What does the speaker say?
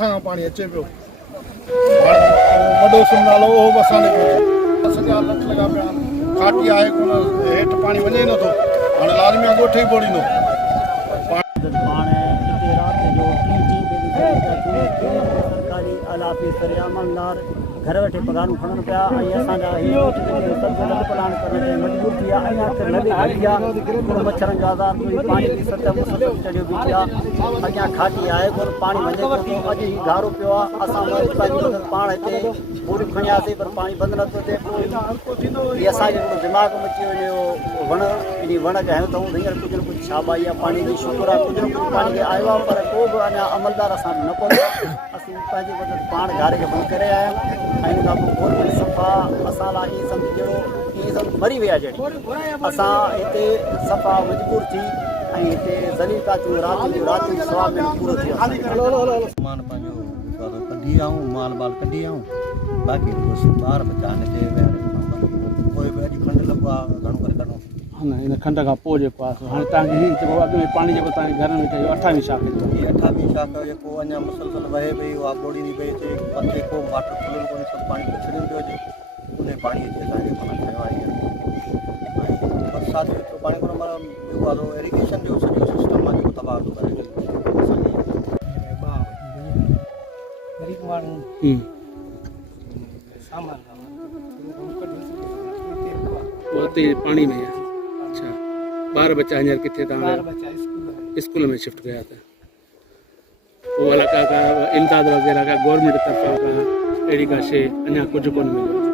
मथां खां पाणी अचे पियो। वॾो सिम नालो उहो बि असांखे पियो सॼा लख लॻा पिया घाटी आहे कोन हेठि पाणी वञे ई नथो हाणे लाज़मी आहे ॻोठे ई ॿोड़ींदो। सरकारी आला ऑफिसर या अमलदार घर वेठे पगारूं खणनि पिया ऐं असांजा प्लान करण ते मजबूर थी विया। अञा नदी घटी आहे मच्छरनि जो आज़ाद पाणी जी सतह मुसलसल चढ़ियो बीठी आहे। अञा घाटी आहे कोन पाणी वञे कोन थो। अॼु ई गारो पियो आहे। असां पंहिंजी मदद पाण हिते पूरी खणियासीं पर पाणी बंदि नथो थिए। हीअ असांजे दिमाग़ में अची वञे वण इन वण खे हयूं अथऊं हींअर कुझु न कुझु शाबाई आहे पाणी जी शुक्र आहे कुझु न कुझु पाणी खे आयो आहे पर को बि अञा अमलदार असां न पहुतो। असीं पंहिंजी मदद पाण घारे खे बंदि करे आया आहियूं ऐं इन खां पोइ गवर्नमेंट सफ़ा असां लाइ ईअं सम्झ जहिड़ो ईअं सम्झ मरी विया जहिड़ी असां हिते सफ़ा मजबूर थी ऐं हिते ज़लील था थियूं राति जो सवा में पूरो थी वियो। सामान पंहिंजो कढी आऊं माल बाल कढी आऊं बाक़ी ॿार बचा हिते कोई बि अॼु खंडु लॻो आहे घणो करे कढूं न इन खंड खां पोइ जेको आहे हाणे तव्हांखे हीअ चइबो अॻु में पाणी जेको तव्हांजे घर में चयो 28 शाख हीअ 28 शाख जेको अञा मुसलसल वहे पई उहा ॿोड़ींदी पई अचे पथे को वाटर खुलियल कोन्हे सभु पाणी छॾियो पियो अचे उन पाणी ते असांखे माना ठहियो आहे बरसाति जो एतिरो पाणी कोन पर ॿियो आहे इरिगेशन जो सॼो सिस्टम आहे जेको तबाह थो करे गरीब माण्हू सामान उते पाणी में आहे। अच्छा ॿार बच्चा हींअर किथे तव्हां स्कूल में शिफ्ट कया था पोइ अलाए का इमदाद वग़ैरह का गवर्नमेंट तरफ़ां का अहिड़ी का शइ अञा कुझु कोन मिलियो।